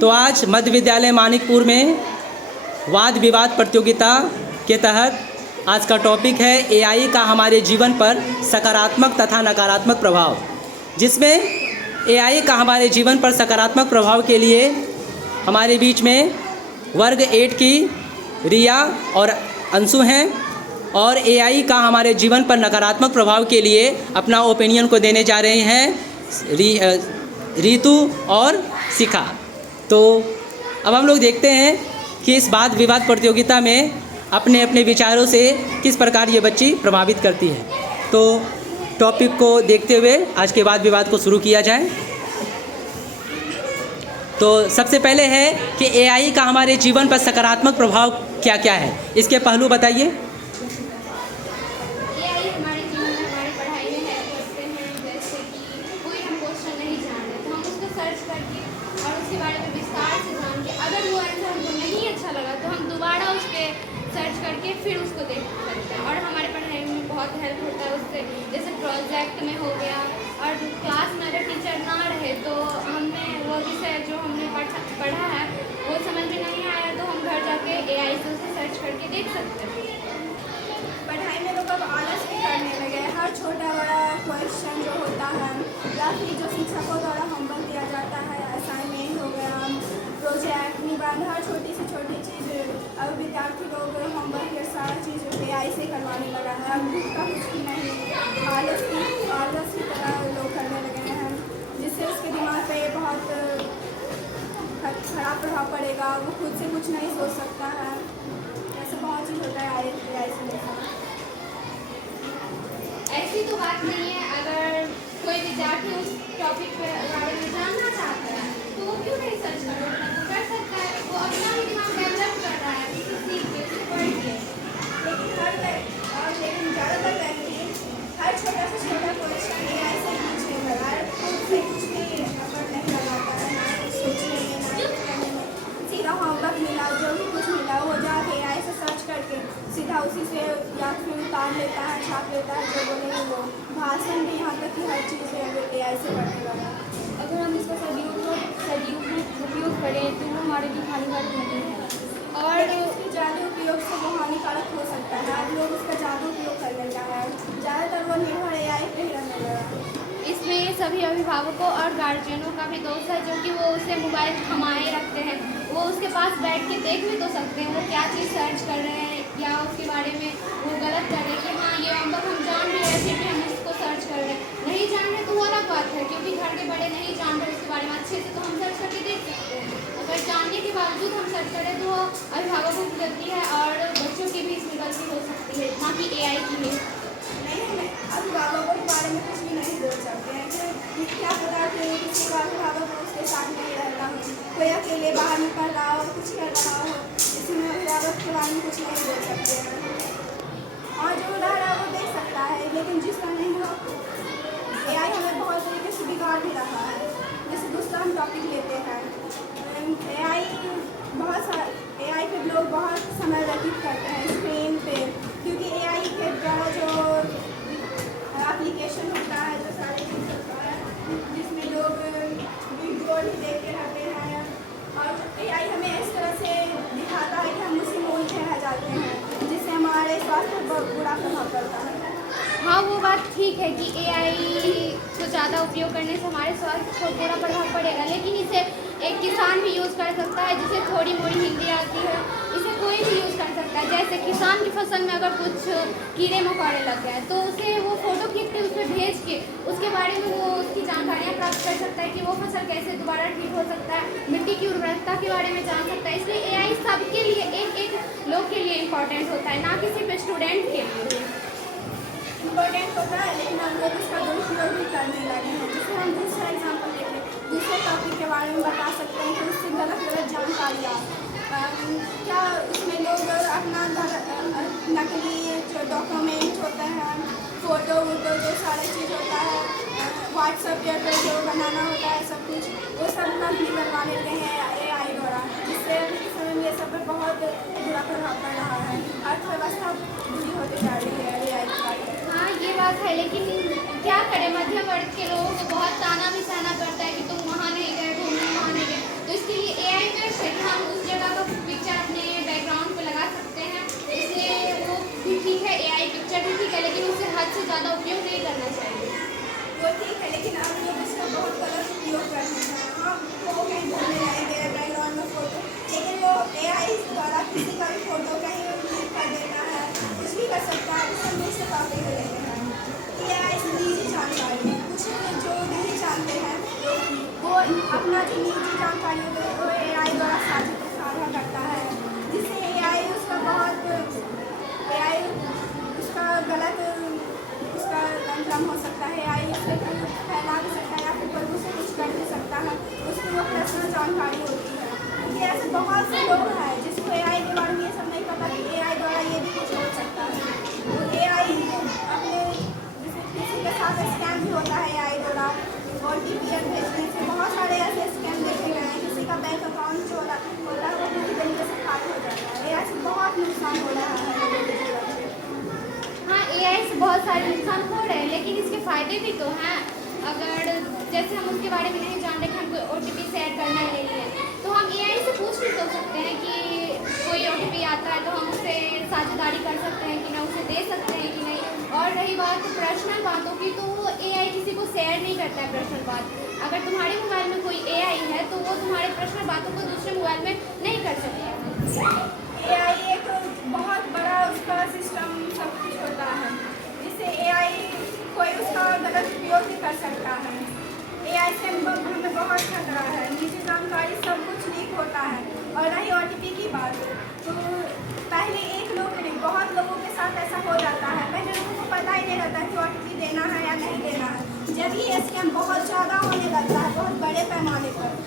तो आज मध्य विद्यालय मानिकपुर में वाद विवाद प्रतियोगिता के तहत आज का टॉपिक है एआई का हमारे जीवन पर सकारात्मक तथा नकारात्मक प्रभाव, जिसमें एआई का हमारे जीवन पर सकारात्मक प्रभाव के लिए हमारे बीच में वर्ग 8 की रिया और अंशु हैं और एआई का हमारे जीवन पर नकारात्मक प्रभाव के लिए अपना ओपिनियन को देने जा रहे हैं रितु और शिखा। तो अब हम लोग देखते हैं कि इस वाद विवाद प्रतियोगिता में अपने अपने विचारों से किस प्रकार ये बच्ची प्रभावित करती है। तो टॉपिक को देखते हुए आज के वाद विवाद को शुरू किया जाए। तो सबसे पहले है कि एआई का हमारे जीवन पर सकारात्मक प्रभाव क्या क्या है, इसके पहलू बताइए। फिर उसको देख सकते हैं और हमारे पढ़ाई में बहुत हेल्प होता है उससे। जैसे प्रोजेक्ट में हो गया और क्लास में अगर टीचर ना रहे तो हमने वो विषय जो हमने पढ़ा है वो समझ में नहीं आया तो हम घर जाके एआई से उसे सर्च करके देख सकते हैं। पढ़ाई में लोग अब आलस भी करने लगे। हर छोटा बड़ा क्वेश्चन जो होता है या फिर जो शिक्षकों द्वारा होमवर्क दिया जाता है, असाइनमेंट हो गया, प्रोजेक्ट निबंध, हर छोटी से छोटी चीज़ अब विद्यार्थी लोग होमवर्क या सारा चीज़ एआई से करवाने लगा है। अब बुक का कुछ भी नहीं, आलस की तरह लोग करने लगे हैं, जिससे उसके दिमाग पे बहुत खराब प्रभाव पड़ेगा। वो खुद से कुछ नहीं सोच सकता है। ऐसा बहुत चीज़ होता है एआई से। ऐसी तो बात नहीं है, अगर कोई विद्यार्थी उस टॉपिक के बारे में जानना चाहता है तो वो क्यों नहीं सर्च कर सकता है। वो अपना ही दिमाग डेवलप कर रहा है, सीख के उसे पढ़ के। लेकिन ज़्यादातर व्यक्ति हर छोटा से छोटा क्वेश्चन एआई से पूछने लगा है, खुद से कुछ भी एफर्ट नहीं लगाता है, ना सोचने में ना करने में। सीधा होमवर्क मिला, जो भी कुछ मिला वो जाके एआई से सर्च करके सीधा उसी से या फिर उतार लेता है, छाप लेता है, जो बोलेंगे वो। भाषण भी यहाँ तक कि हर चीज़ एआई से पढ़ने लगा। अगर हम इसका उपयोग करें तो वो हमारे लिए हानिकारक नहीं है और उसके ज़्यादा उपयोग से वो हानिकारक हो सकता है। अब लोग उसका ज़्यादा उपयोग कर लेता है, ज़्यादातर वो निर्भर एआई पे ही रहने लगा। इसमें सभी अभिभावकों और गार्जियनों का भी दोष है, जो कि वो उसे मोबाइल थमाए रखते हैं। वो उसके पास बैठ के देख भी तो सकते हैं वो क्या चीज़ सर्च कर रहे हैं या उसके बारे में वो गलत कर रहे हैं कि हाँ ये होमवर्क हम जान भी रहे फिर भी हम इसको सर्च कर रहे हैं। नहीं जान रहे तो वो अलग बात है, क्योंकि घर के बड़े नहीं जान रहे उसके बारे में अच्छे से तो हम सर्च करके देख सकते हैं। अगर जानने के बावजूद हम सर्च करें तो अभिभावकों की गलती है और बच्चों की भी इसमें गलती हो सकती है, ना कि एआई की है। नहीं, अभिभावकों के बारे में कुछ भी नहीं बोल सकते हैं कि क्या पता कि किसी का अभिभावक उसके साथ नहीं रहता हो, कोई अकेले बाहर निकल रहा हो, कुछ कर रहा हो, इसमें अभिभावक के बारे में कुछ नहीं बोल सकते हैं। और जो रह रहा है वो देख सकता है, लेकिन जिसका नहीं हो एआई हमें बहुत तरीके से बिगाड़ भी रहा है। जैसे दूसरा हम टॉपिक लेते हैं एआई पे लोग बहुत समय व्यतीत करते हैं स्क्रीन पे, क्योंकि एआई के द्वारा जो एप्लीकेशन होता है, जो सारी चीज़ होता है, जिसमें लोग वीडियो ही देखते रहते हैं और एआई हमें इस तरह से दिखाता है कि हम उसी में उलझे रह जाते हैं, जिससे हमारे स्वास्थ्य पर बहुत बुरा प्रभाव पड़ता है। हाँ, वो बात ठीक है कि एआई को ज़्यादा उपयोग करने से हमारे स्वास्थ्य को बुरा प्रभाव पड़ेगा, लेकिन इसे एक किसान भी यूज़ कर सकता है जिसे थोड़ी मोड़ी हिंदी आती है। इसे कोई भी यूज़ कर सकता है। जैसे किसान की फसल में अगर कुछ कीड़े मकोड़े लग गए तो उसे वो फ़ोटो खींच के उस पर भेज के उसके बारे में वो उसकी जानकारियाँ प्राप्त कर सकता है कि वो फसल कैसे दोबारा ठीक हो सकता है, मिट्टी की उर्वरकता के बारे में जान सकता है। इसलिए एआई सबके लिए एक लोग के लिए इम्पॉर्टेंट होता है, ना कि सिर्फ स्टूडेंट के लिए इम्पोर्टेंट होता है। लेकिन हम लोग उसका दुरुपयोग भी करने लगे हैं। जैसे हम दूसरा एग्जाम्पल लेते हैं, दूसरे टॉपिक के बारे में बता सकते हैं कि उससे गलत जानकारियाँ क्या उसमें लोग अपना नकली जो डॉक्यूमेंट होते हैं, फ़ोटो वोटो जो सारा चीज़ होता है, व्हाट्सएप पे जो बनाना होता है सब कुछ, वो सब नकली करवा लेते हैं एआई द्वारा, जिससे समय में ये सब पर बहुत बुरा प्रभाव पड़ रहा है। अर्थव्यवस्था बुरी होती जा रही है एआई के कारण। हाँ, ये बात है, लेकिन क्या करें, मध्यम वर्ग के लोगों को बहुत ताना भी सहना पड़ता है कि तुम वहाँ नहीं गए, घूमने वहाँ नहीं गए। तो इसके लिए जो नहीं जानते हैं वो अपना जो निजी जानकारी होती है वो AI द्वारा साझा करता है, जिससे AI उसका गलत उसका अंजाम हो सकता है। AI उसे फैला भी सकता है या फिर कोई उसे कुछ कर भी सकता है, उसकी वो पर्सनल जानकारी होती है। क्योंकि ऐसे बहुत से लोग हैं जिसको AI के बारे में ये सब नहीं पता कि AI द्वारा ये भी कुछ हो सकता है। तो AI अपने जैसे किसी के साथ स्कैम भी होता है AI द्वारा, OTP भेजने से बहुत सारे ऐसे स्कैम देखे गए हैं। किसी का बैंक अकाउंट चोरा होता है, वो पूरी तरीके से खाली हो जाता है। AI से बहुत नुकसान हो रहा है लोगों के जीवन में। हाँ, AI से बहुत सारे नुकसान हो रहे हैं, लेकिन इसके फ़ायदे भी तो हैं। अगर जैसे हम उसके बारे में नहीं जान रहे कि हमको OTP शेयर करना है नहीं है, तो हम AI से पूछ भी तो सकते हैं कि कोई OTP आता है तो हम उससे साझेदारी कर सकते हैं कि ना, उसे दे सकते हैं कि नहीं। और रही बात पर्सनल बातों की, तो AI किसी को शेयर नहीं करता है पर्सनल बात। अगर तुम्हारे मोबाइल में कोई AI है तो वो तुम्हारे पर्सनल बातों को दूसरे मोबाइल में नहीं कर सकता। AI एक बहुत बड़ा उसका सिस्टम सब कुछ होता है, जिससे AI कोई उसका गलत उपयोग भी कर सकता है। AI से हमें बहुत खतरा है, निजी जानकारी सब कुछ लीक होता है। और रही OTP की बात, तो पहले एक लोग नहीं बहुत लोगों के साथ ऐसा हो जाता है। पहले लोगों को पता ही नहीं रहता कि OTP देना है या नहीं देना है। जब ये स्कैम बहुत ज़्यादा होने लगता है, बहुत बड़े पैमाने पर,